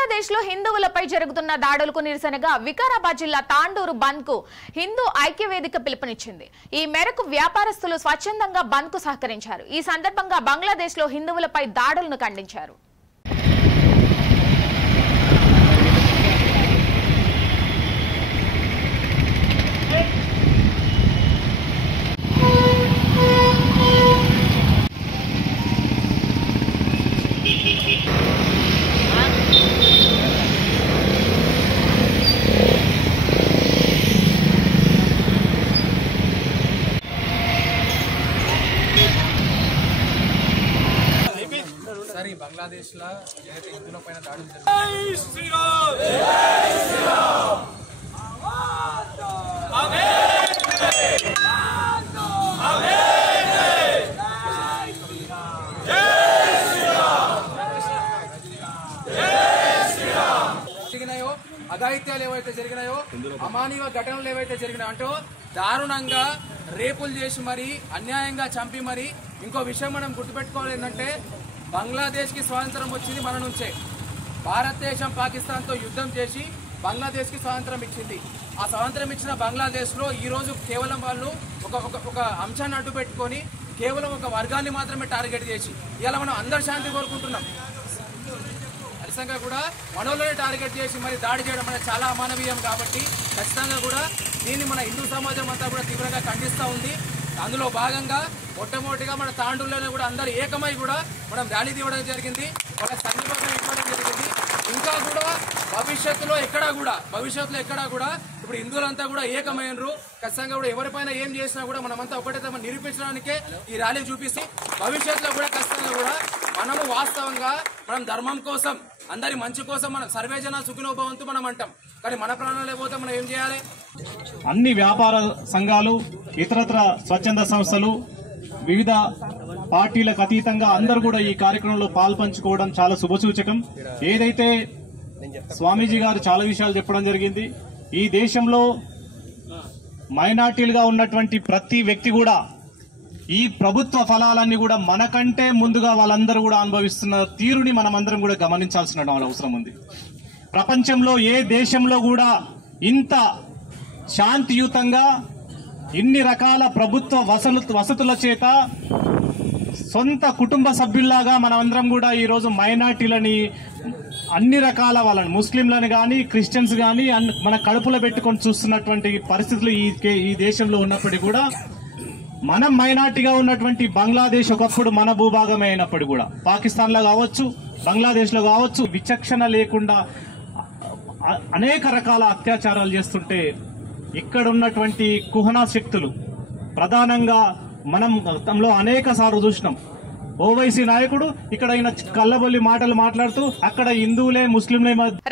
బంగ్లాదేశ్ లో హిందువులపై జరుగుతున్న దాడులకు నిరసనగా వికారాబాద్ జిల్లా తాండూరు బంద్ కు హిందూ ఐక్యవేదిక పిలుపునిచ్చింది. ఈ మేరకు వ్యాపారస్తులు స్వచ్ఛందంగా బంద్ కు సహకరించారు. ఈ సందర్భంగా బంగ్లాదేశ్ లో హిందువులపై దాడులను ఖండించారు. బంగ్లాదేశ్ లో హిందువుల పైన దాడులు జరిగినాయో, అఘాయిత్యాలు ఏవైతే జరిగినాయో, అమానవీయ ఘటనలు ఏవైతే జరిగినాయో అంటూ దారుణంగా రేపులు చేసి మరి అన్యాయంగా చంపి మరి ఇంకో విషయం మనం గుర్తుపెట్టుకోవాలి ఏంటంటే బంగ్లాదేశ్ కి స్వాతంత్రం వచ్చింది మన నుంచే. భారతదేశం పాకిస్తాన్ తో యుద్ధం చేసి బంగ్లాదేశ్ కి స్వాతంత్రం ఇచ్చింది. ఆ స్వాతంత్రం ఇచ్చిన బంగ్లాదేశ్ లో ఈ రోజు కేవలం వాళ్ళు ఒక అంశాన్ని అడ్డు పెట్టుకొని కేవలం ఒక వర్గాన్ని మాత్రమే టార్గెట్ చేసి ఇలా మనం అందరు శాంతి కోరుకుంటున్నాం. ఖచ్చితంగా కూడా మనోళ్ళని టార్గెట్ చేసి మరి దాడి చేయడం అనేది చాలా అమానవీయం. కాబట్టి ఖచ్చితంగా కూడా దీన్ని మన హిందూ సమాజం అంతా కూడా తీవ్రంగా ఖండిస్తూ ఉంది. అందులో భాగంగా మొట్టమొదటిగా మన తాండూరులోనే కూడా అందరు ఏకమై కూడా మనం ర్యాలీ తీయడం జరిగింది, వాళ్ళకి సంఘీభావం ఇవ్వడం జరిగింది. ఇంకా కూడా భవిష్యత్తులో ఎక్కడా కూడా ఇప్పుడు హిందువులంతా కూడా ఏకమైనరు. ఖచ్చితంగా కూడా ఎవరిపైన ఏం చేసినా కూడా మనమంతా ఒకటే మనం నిరూపించడానికే ఈ ర్యాలీ చూపిస్తే భవిష్యత్తులో కూడా ఖచ్చితంగా కూడా మనము వాస్తవంగా మనం ధర్మం కోసం అందరి మంచి కోసం మనం సర్వేజన సుఖినోభవంతు మనం అంటాం. కానీ మన ప్రాణాలు లేకపోతే మనం ఏం చేయాలి? అన్ని వ్యాపార సంఘాలు, ఇతరత్ర స్వచ్ఛంద సంస్థలు, వివిధ పార్టీలకు అతీతంగా అందరూ కూడా ఈ కార్యక్రమంలో పాల్పంచుకోవడం చాలా శుభసూచకం. ఏదైతే స్వామీజీ గారు చాలా విషయాలు చెప్పడం జరిగింది, ఈ దేశంలో మైనార్టీలుగా ఉన్నటువంటి ప్రతి వ్యక్తి కూడా ఈ ప్రభుత్వ ఫలాలన్నీ కూడా మనకంటే ముందుగా వాళ్ళందరూ కూడా అనుభవిస్తున్న తీరుని మనమందరం కూడా గమనించాల్సిన అవసరం ఉంది. ప్రపంచంలో ఏ దేశంలో కూడా ఇంత శాంతియుతంగా ఇన్ని రకాల ప్రభుత్వ వసతుల చేత సొంత కుటుంబ సభ్యుల్లాగా మనమందరం కూడా ఈరోజు మైనార్టీలని అన్ని రకాల వాళ్ళని, ముస్లింలను కానీ క్రిస్టియన్స్ కానీ మన కడుపులో పెట్టుకొని చూస్తున్నటువంటి పరిస్థితులు ఈ దేశంలో ఉన్నప్పటికీ కూడా మనం మైనార్టీగా ఉన్నటువంటి బంగ్లాదేశ్ ఒకప్పుడు మన భూభాగమే అయినప్పుడు కూడా పాకిస్తాన్ లో కావచ్చు, బంగ్లాదేశ్ లో కావచ్చు, విచక్షణ లేకుండా అనేక రకాల అత్యాచారాలు చేస్తుంటే ఇక్కడ ఉన్నటువంటి కుహనా శక్తులు ప్రధానంగా మనం గతంలో అనేక సార్లు చూసినాం. ఓవైసీ నాయకుడు ఇక్కడ కల్లబొల్లి మాటలు మాట్లాడుతూ అక్కడ హిందువులే ముస్లింలే